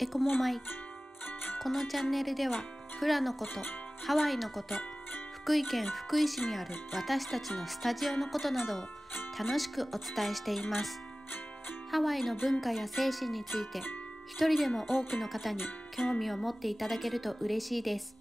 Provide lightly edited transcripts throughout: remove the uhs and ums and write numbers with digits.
エコモマイ。このチャンネルではフラのこと、ハワイのこと、福井県福井市にある私たちのスタジオのことなどを楽しくお伝えしています。ハワイの文化や精神について一人でも多くの方に興味を持っていただけると嬉しいです。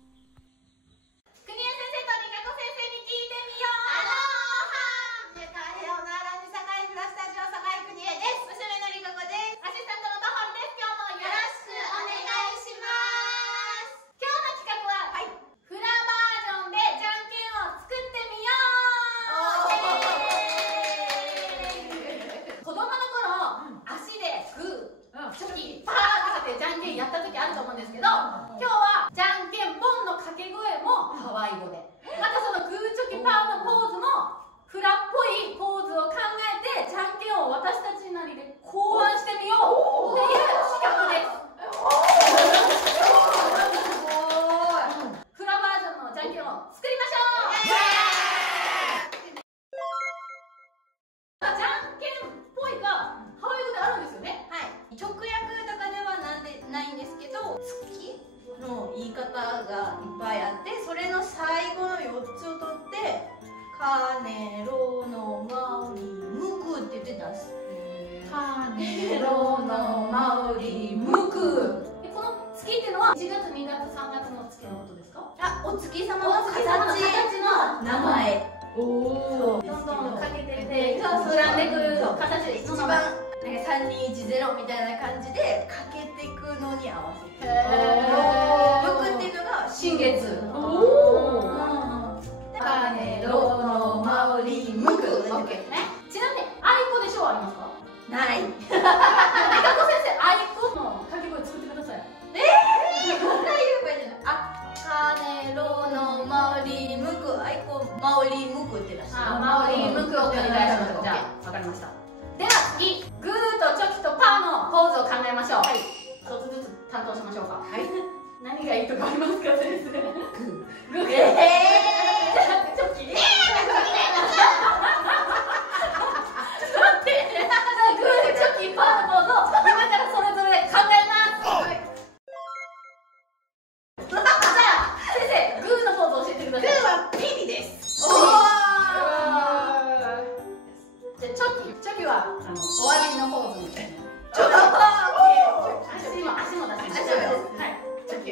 やった時あると思うんですけど、今日はじゃんけんぽんの掛け声もハワイ語で、またそのグーチョキパーのポーズもフラっぽいポーズを考えてじゃんけんを私たちなりで考案してみようっていう企画です。フラバージョンのじゃんけんを作りましょう。じゃんけんっぽいがハワイ語であるんですよね。はい、直訳とかではないんですけど、月の言い方がいっぱいあって、それの最後の4つを取ってカネロのマウリムクって言って出す。カネロのマウリムク。この月っていうのは1月2月3月の月のことですか？あ、お月様の形の名前。おお、どんどんかけてって膨らんでくる形で一番3210みたいな感じでかけていくのに合わせて。ムクっていうのが新月。おお。カネロのマウリムク。オッケーね。ちなみにアイコでしょうありますか？ない。リカコ先生、アイコの掛け声作ってください。こんな言えばいいじゃない。あ、カネロのマウリムク、アイコマウリムクって出して。マウリムクを繰り返しましょう。じゃあ、わかりました。では次、グーとチョキとパーのポーズを考えましょう。はい。一つずつ担当しましょうか。はい。何がいいとかありますか、先生？グー。チョキ。パーのポーズを今からそれぞれ考えます。はい。じゃあ先生、グーのポーズ教えてください。グーはビリです。おお。じゃあチョキは終わりのポーズみたいな。ちょっと足も出します。はい。チョキ。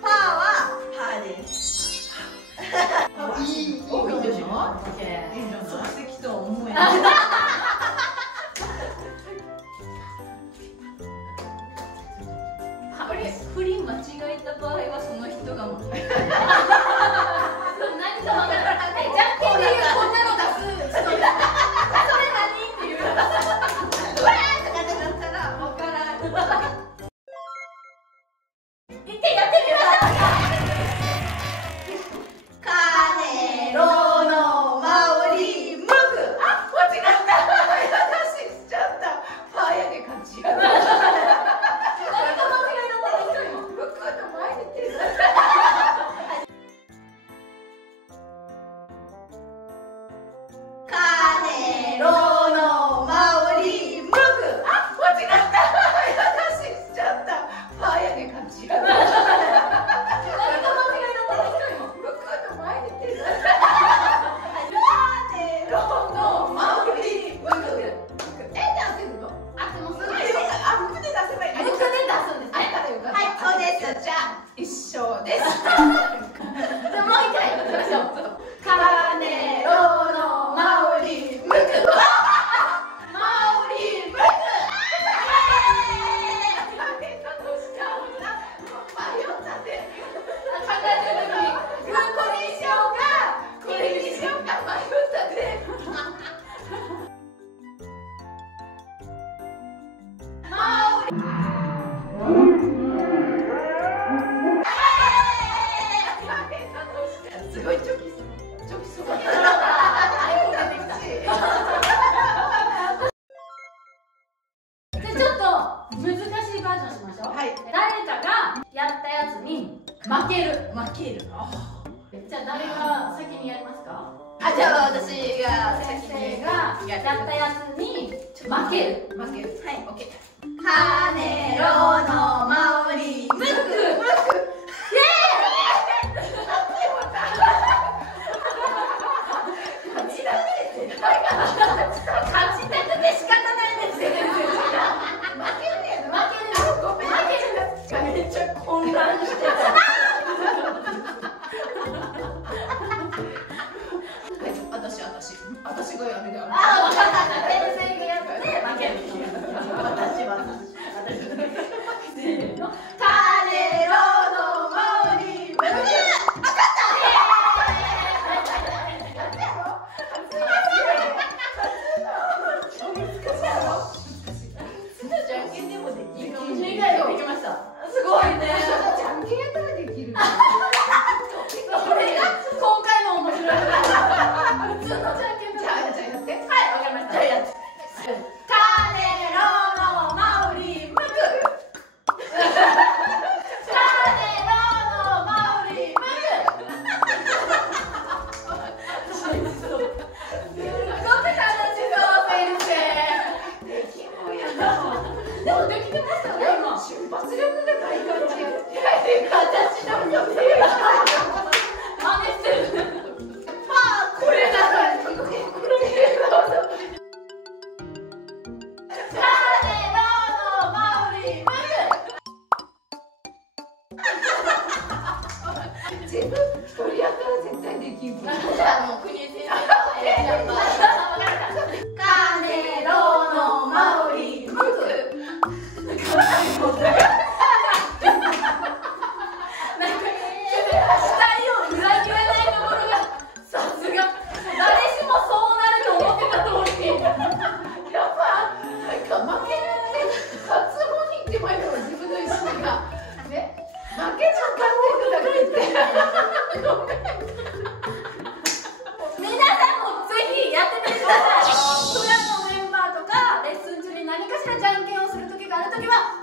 パーはパーです。いいでしょ。オッケー。いいじゃない。即席とは思えない。振り間違えた場合はその人がもう何か分からない。じゃんけんでこんなの出す人、それ何っていう。うわーとかってなったら分からん。一回やってみましょう。カネロのマウリムク。あ、間違った。私しちゃった。パーやで勝ちやな。じゃあ一緒です。じゃあもう一回やってみましょう。カネロのマウリムク。マウリムク。すごいチョキすごい。ちょっと難しいバージョンしましょう。はい。誰かがやったやつに負ける。じゃあ誰が先にやりますか？あ、じゃあ私が先生がやったやつに負ける。はい、オッケー。カネロの混乱してた。私がやるよ。あ、分かった。先生がやって負ける。私。せーの。カネロの森。分かった。じゃんけんでもできる。できました。すごいね。じゃんけんやったらできる。これが今回の面白い。普通のじゃんけん。じゃあやって。はい、わかりました。じゃあやって。カネロのマウリムク。カネロのマウリムク。すごく楽しそう先生。できるやな。でもできてましたね今。瞬発力が大感じ。形の予定。真似してる。これだから。全部一人やったら絶対できる。じゃあもう国枝先生のカネロのマウリムク。じゃんけんをする時がある時は